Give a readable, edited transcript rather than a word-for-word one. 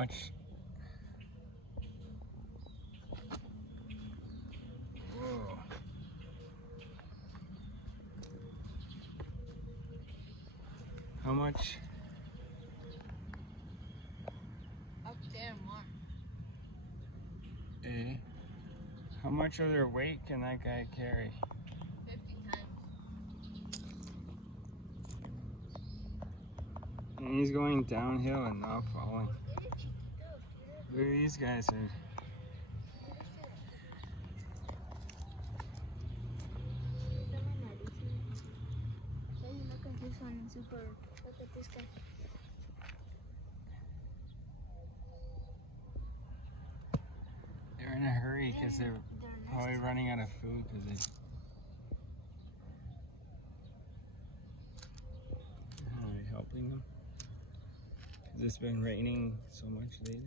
much. Whoa. How much? Up there more. Eh? How much of their weight can that guy carry? 50 times. And he's going downhill and not falling. Look at these guys are. Look at this one, super. Look at this guy. They're in a hurry because they're probably running out of food because they. Are we helping them? Because it's been raining so much lately.